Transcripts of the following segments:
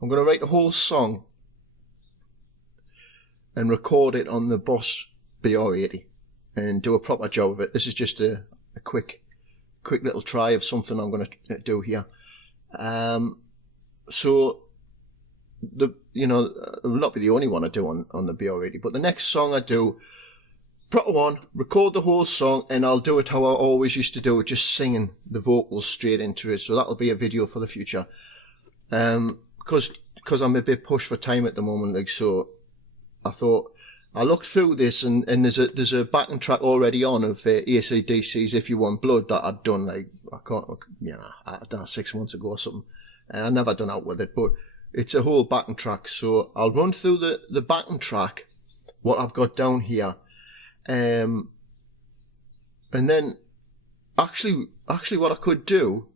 I'm going to write the whole song and record it on the Boss BR80 and do a proper job of it. This is just a quick little try of something I'm going to do here. So it will not be the only one I do on the BR80, but the next song I do, proper one, record the whole song, and I'll do it how I always used to do it, just singing the vocals straight into it. So that'll be a video for the future. Because I'm a bit pushed for time at the moment, like, so I thought I looked through this, and there's a backing track already on of AC/DC's "If You Want Blood" that I'd done I done it 6 months ago or something, and I never done out with it, but it's a whole backing track. So I'll run through the backing track, what I've got down here, and then actually what I could do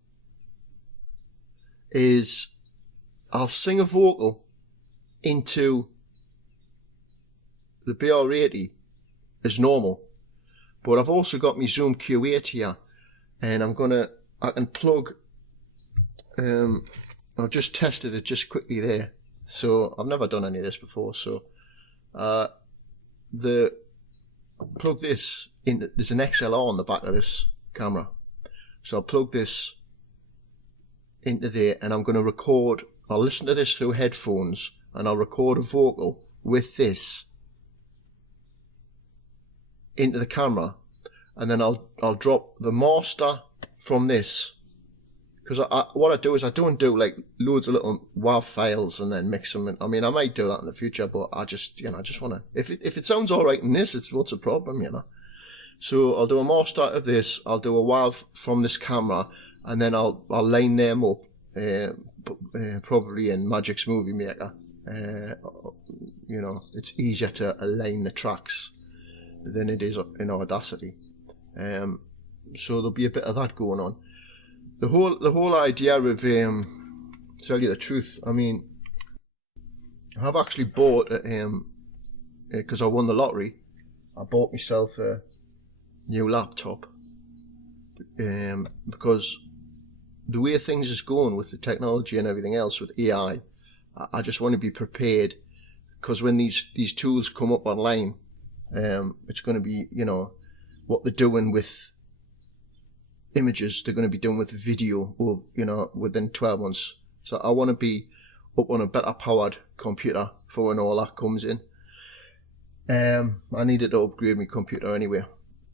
is I'll sing a vocal into the BR80 as normal, but I've also got my Zoom Q8 here, and I can plug, I've just tested it just quickly there, so I've never done any of this before, so plug this in. There's an XLR on the back of this camera, so I'll plug this into there, and I'm going to record. I'll listen to this through headphones, and I'll record a vocal with this into the camera, and then I'll drop the master from this, because what I do is I don't do like loads of little WAV files and then mix them. I mean, I might do that in the future, but I just want to, if it sounds all right in this, what's the problem, So I'll do a master of this, I'll do a WAV from this camera, and then I'll line them up, probably in Magix Movie Maker. It's easier to align the tracks than it is in Audacity. So there'll be a bit of that going on. The whole idea of, tell you the truth, I mean, I've actually bought, because I won the lottery, I bought myself a new laptop, because the way things is going with the technology and everything else with AI, I just want to be prepared, because when these tools come up online, it's going to be, what they're doing with images, they're going to be doing with video, or within 12 months. So I want to be up on a better powered computer for when all that comes in. I needed to upgrade my computer anyway,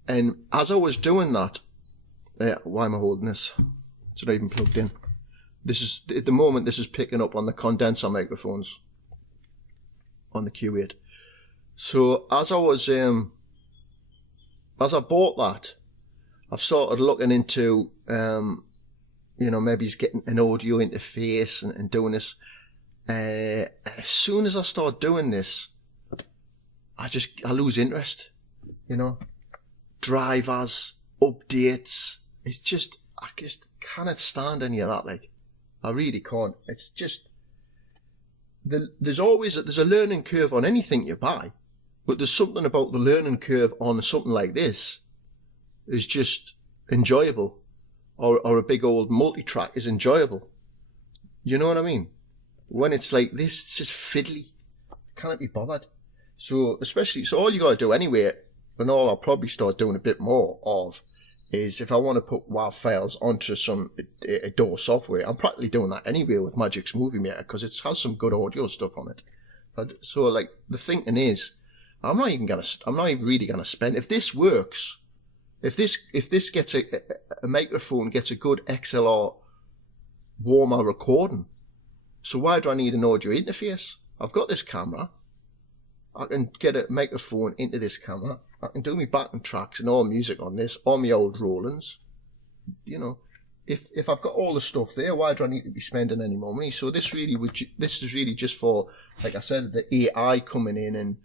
and as I was doing that, why am I holding this? It's not even plugged in. This is, at the moment, this is picking up on the condenser microphones on the Q8. So as I bought that, I've started looking into, maybe he's getting an audio interface and doing this. As soon as I start doing this, I lose interest, drivers, updates. It's just, I just cannot stand any of that. Like, I really can't. It's just, there's a learning curve on anything you buy, but there's something about the learning curve on something like this is just enjoyable, or a big old multi-track is enjoyable. You know what I mean? When it's like this, it's just fiddly. Can't be bothered. So all you got to do anyway, and all I'll probably start doing a bit more of, is if I want to put WAV files onto some DAW software, I'm practically doing that anyway with Magix Movie Maker, because it has some good audio stuff on it. So like, the thinking is, I'm not even really gonna spend, if this works, if this gets a microphone, gets a good XLR warmer recording, so why do I need an audio interface? I've got this camera, I can get a microphone into this camera, I can do my backing tracks and all music on this, all my old Rolands. If I've got all the stuff there, why do I need to be spending any more money? So this is really just for, like I said, the AI coming in and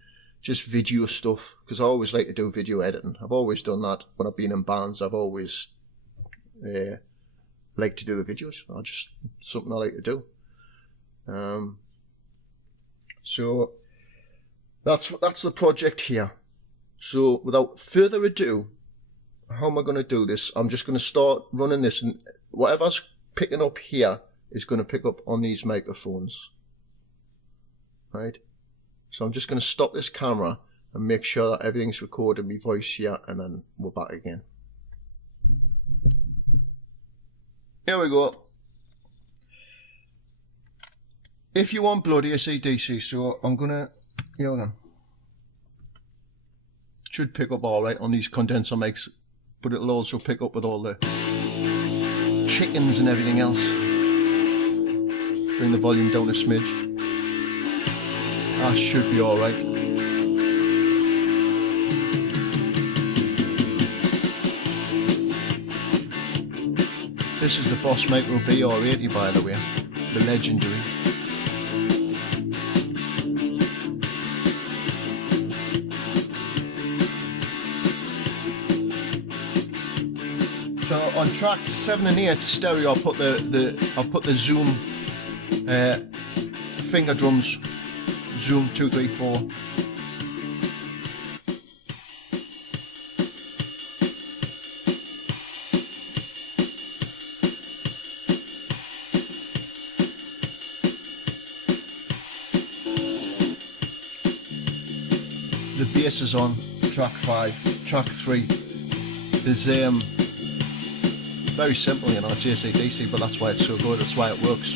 just video stuff, because I always like to do video editing. I've always done that when I've been in bands. I've always liked to do the videos. Something I like to do. So that's the project here. So without further ado, how am I going to do this? I'm just going to start running this, and whatever's picking up here is going to pick up on these microphones. right? So I'm just going to stop this camera and make sure that everything's recording my voice here, and then we're back again. Here we go. If you want bloody AC/DC, so I'm gonna, here we go. Should pick up alright on these condenser mics, but it'll also pick up with all the chickens and everything else. Bring the volume down a smidge. That should be alright. This is the Boss Micro BR80, by the way, the legendary. So on track 7 and 8 stereo, I'll put the Zoom finger drums, Zoom 234. The bass is on track 5, track 3. There's very simple, you know, it's AC/DC, but that's why it's so good, that's why it works.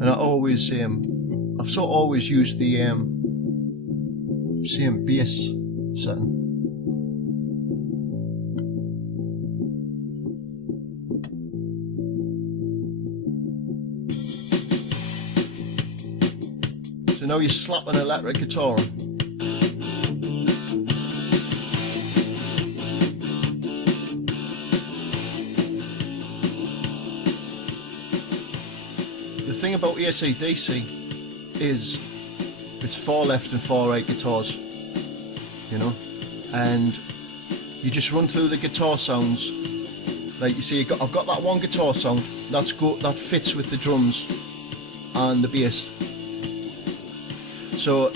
And I always, I've sort of always used the same bass setting. So now you slap an electric guitar on. The thing about AC/DC is it's 4 left and 4 right guitars, you know, and you just run through the guitar sounds. Like you see, I've got that one guitar sound that fits with the drums and the bass. So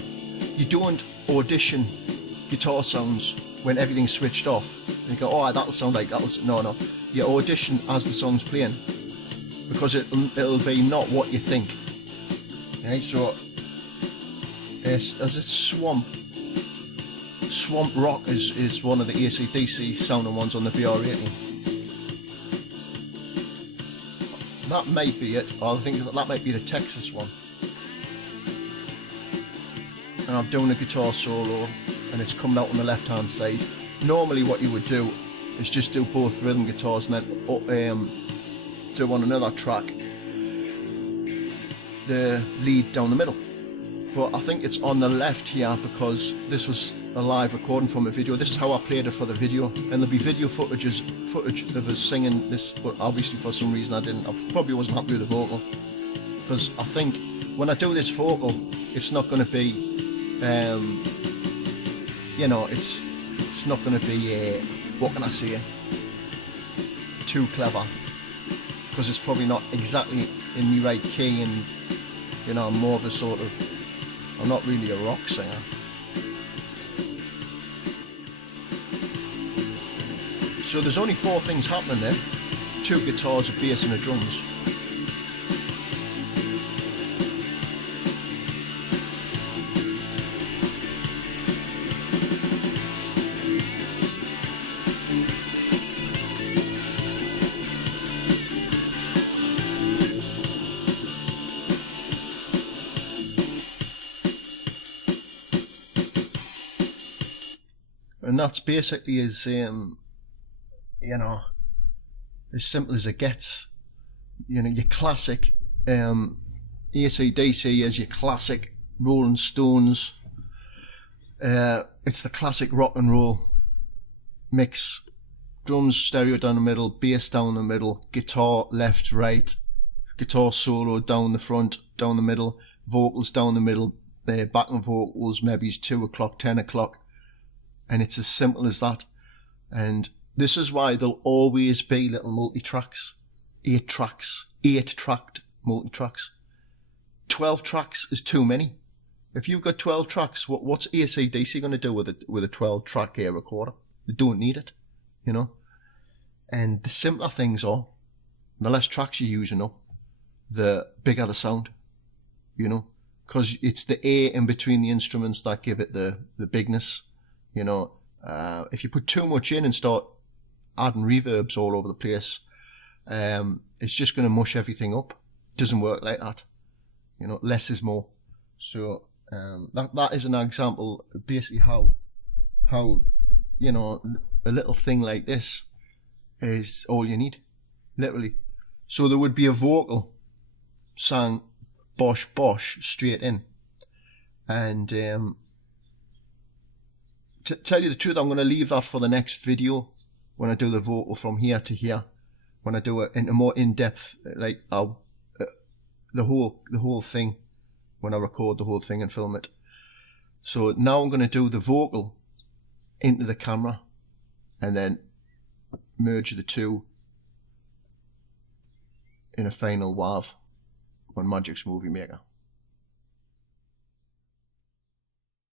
you don't audition guitar sounds when everything's switched off. And you go, oh, that'll sound like that'll. No. You audition as the song's playing, because it'll be not what you think. Okay, so as a swamp rock is one of the AC/DC sounding ones on the BR80. That might be it, or I think that might be the Texas one. And I'm doing a guitar solo, and it's coming out on the left hand side. Normally what you would do is just do both rhythm guitars and then do on another track the lead down the middle. But I think it's on the left here because this was a live recording from a video. This is how I played it for the video, and there'll be video footage of us singing this, but obviously for some reason I probably wasn't happy with the vocal, because I think when I do this vocal it's not going to be you know, it's not going to be what can I say, too clever, because it's probably not exactly in the right key, and you know, I'm more of a sort of, I'm not really a rock singer. So there's only 4 things happening there: 2 guitars, a bass and a drums. And that's basically as you know, as simple as it gets. You know, your classic AC/DC is your classic Rolling Stones. It's the classic rock and roll mix. Drums stereo down the middle, bass down the middle, guitar left, right, guitar solo down the front, down the middle, vocals down the middle, backing vocals maybe it's 2 o'clock, 10 o'clock. And it's as simple as that. And this is why there'll always be little multi-tracks. 8-tracked multi-tracks. 12 tracks is too many. If you've got 12 tracks, what's AC/DC going to do with a 12-track recorder? They don't need it. you know. And the simpler things are, the less tracks you're using up, the bigger the sound, you know, because it's the air in between the instruments that give it the bigness, you know. If you put too much in and start adding reverbs all over the place, it's just going to mush everything up. It doesn't work like that, you know. Less is more. So that is an example, basically how you know, a little thing like this is all you need, literally. So there would be a vocal sang bosh bosh straight in, and to tell you the truth, I'm going to leave that for the next video when I do the vocal from here to here, when I do it in a more in-depth, like the whole thing, when I record the whole thing and film it. So now I'm going to do the vocal into the camera and then merge the two in a final WAV on Magix Movie Maker.